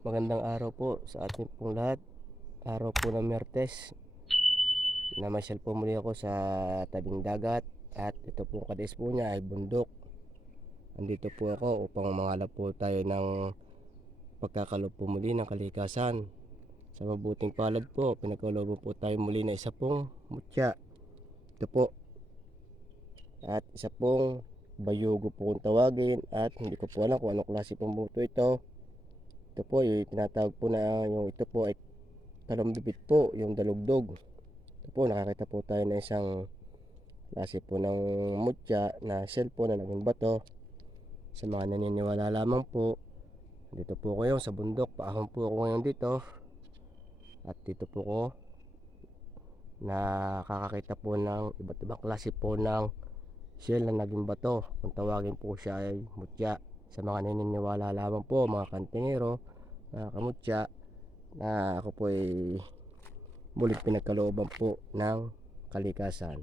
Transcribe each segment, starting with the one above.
Magandang araw po sa ating pong lahat. Araw po ng Miyerkules. Namasyal po muli ako sa tabing dagat. At ito pong kadays po niya ay bundok. Andito po ako upang mangalap po tayo ng pagkakalob po muli ng kalikasan. Sa mabuting palad po, pinagkalooban po tayo muli na isa pong mutya. Ito po. At isa pong bayugo po kung tawagin. At hindi ko po alam kung anong klase pong buto ito. Ito po yung tinatawag po na yung ito po ay talumbibit po, yung dalugdog. Ito po, nakakita po tayo na isang klase po ng mutya na shell po na naging bato. Sa mga naniniwala lamang po, dito po ko ngayon sa bundok, paahon po ako ngayon dito. At dito po ko nakakakita po ng iba't ibang klase po ng shell na naging bato. Kung tawagin po siya ay mutya. Sa mga naniniwala lamang po, mga kantingero, mga kamutya, na ako po ay muling pinagkalooban po ng kalikasan.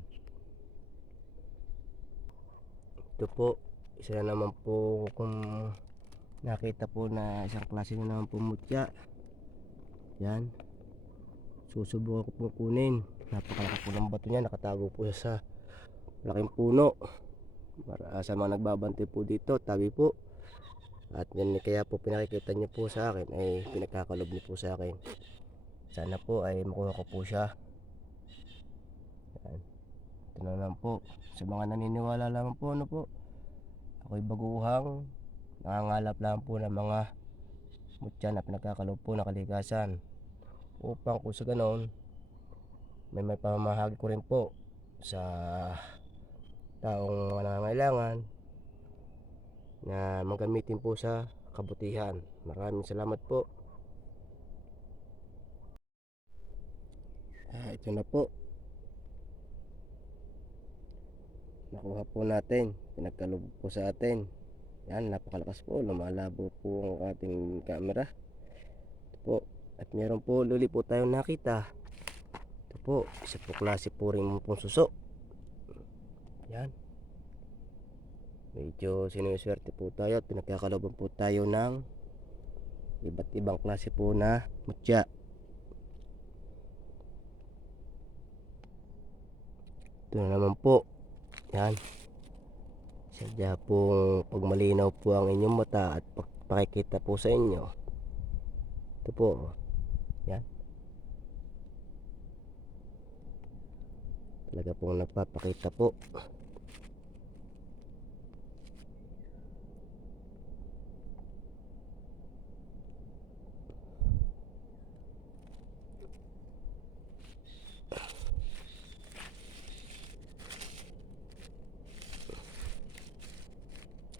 Ito po, isa na naman po kung nakita po na isang klase na naman po mutya. Yan, susubukan ko po kunin. Napakalaki po ng bato niya, nakatago po siya sa malaking puno. Para sa mga nagbabantay po dito, tabi po. At yan, kaya po pinakikita niyo po sa akin ay pinagkakalob niyo po sa akin. Sana po ay makuha ko po siya. Yan. Ito na lang po. Sa mga naniniwala lamang po, ano po, ako'y baguhang nangangalap lang po ng mga mutya na pinagkakalob po ng kalikasan. Upang kung sa ganon, may pamamahagi ko rin po sa taong nangangailangan na magamitin po sa kabutihan. Maraming salamat po. Ito na po, nakuha po natin, pinagkalob po sa atin. Yan, napakalakas po, lumalabo po ang ating camera. Ito po, at meron po luli po tayong nakita. Ito po, isa po klase po rin pong suso. Yan, medyo sinuswerte po tayo at pinagkakaloban po tayo ng iba't ibang klase po na mutya. Ito na naman po. Yan, sadya po pag malinaw po ang inyong mata at pakikita po sa inyo. Ito po, yan, talaga pong nagpapakita po.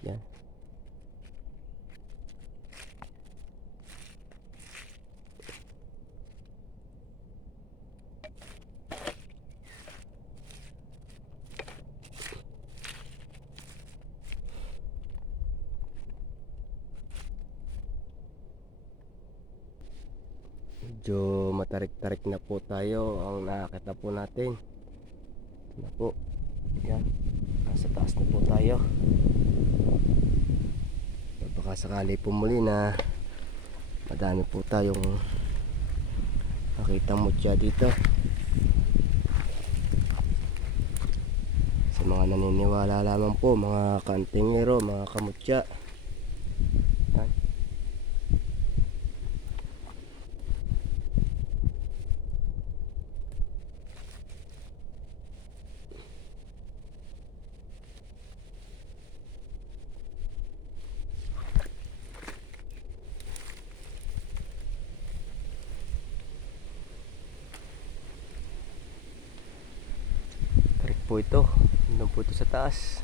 Yan, medyo matarik-tarik na po tayo ang nakakita po natin. Ito na po, yan, nasa taas na po tayo. Baka sakali po muli na madami po tayong nakita mutya dito. Sa mga naniniwala lamang po, mga kantingero, mga kamutya. Yan. Tarik po ito, nandun po ito sa taas.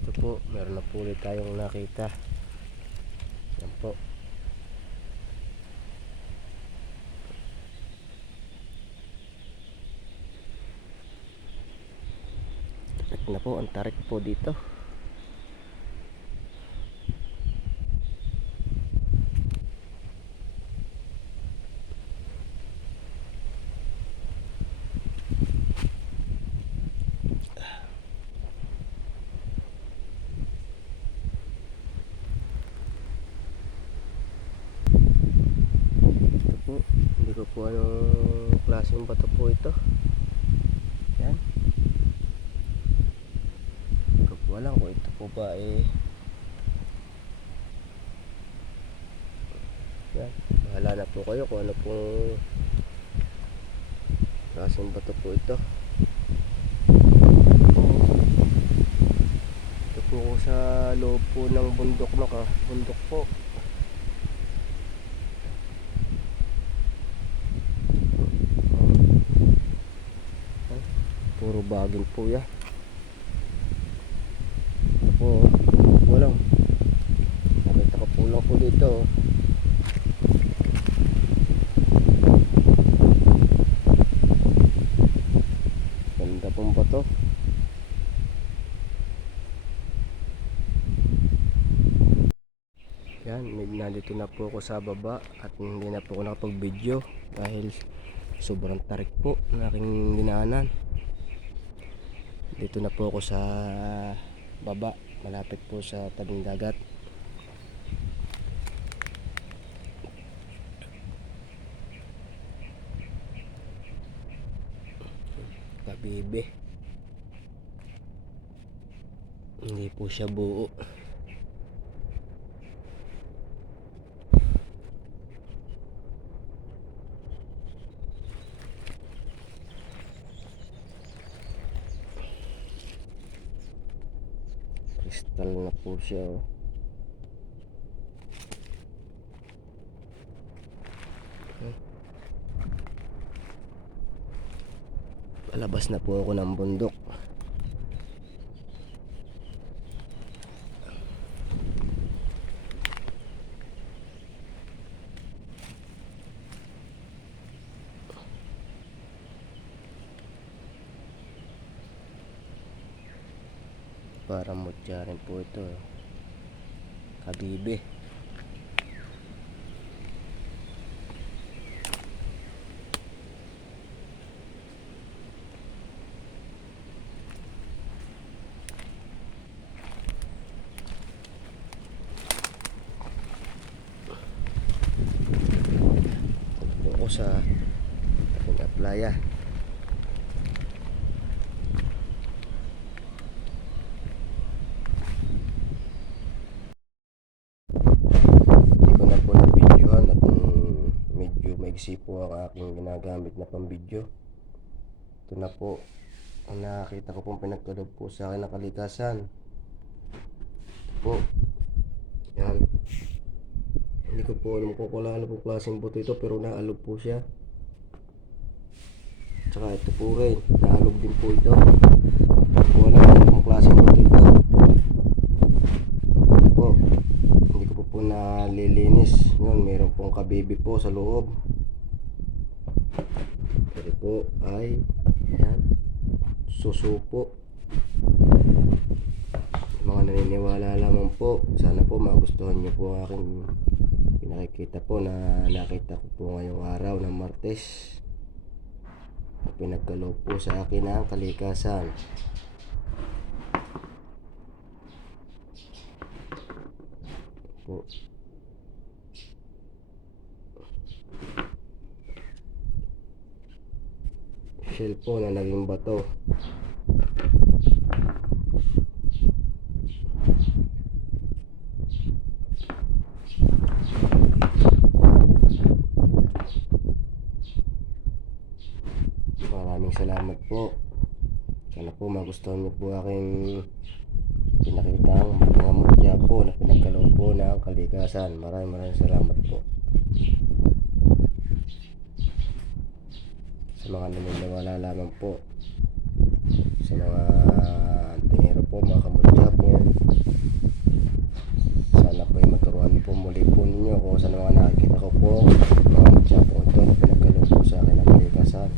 Ito po, meron na po ulit tayong nakita. Yan po. Tarik na po, ang tarik po dito. po anong klaseng bato po ito. Yan. Hindi ko po alam kung ito po ba yan. Bahala na po kayo kung ano pong klaseng bato po ito. Ito po sa loob po ng bundok bundok po. Puro bagin po yan. Po, walang. Nakita ko po lang po dito. Ganda pong bato. Yan, nandito na po ako sa baba at hindi na po ako nakapag-video dahil sobrang tarik po ng aking dinaanan. Dito na po ako sa baba, malapit po sa tabing dagat. Kabibe. Hindi po siya buo. Kristal na po siya, oh. Palabas na po ako ng bundok. Para mutya rin po ito, kabibe. Ito po sa playa. Maigsi po ang aking ginagamit na pambidyo. Ito na po ang nakakita ko pong pinagkaloob po sa akin ng kalikasan. Ito po. Yan. Hindi ko po alam kung ano pong klaseng buto ito, pero naalog po siya. Tsaka ito po rin, naalog din po ito. Hindi ko alam kung ano pong klaseng buto ito. Ito po. Hindi ko po nalilinis. Yun, meron pong kabibi po sa loob. Ito po ay yan, susupo. Mga naniniwala lamang po. Sana po magustuhan nyo po ang aking pinakikita po na nakita ko po ngayong araw ng Martes. Pinagkaloob po sa akin ang kalikasan. Po. Shell po na naging bato. Maraming salamat po. Sana po magustuhan niyo po aking pinakitang mga mutya po na pinagkaloob po ng kalikasan. Maraming salamat po. Sa mga naniniwala lamang po, sa mga antingero po, mga kamutya po, sana po ay maturuan po muli po ninyo kung sa mga nakikita ko po mga mutya po ito na pinagkaloob po sa akin ng kalikasan.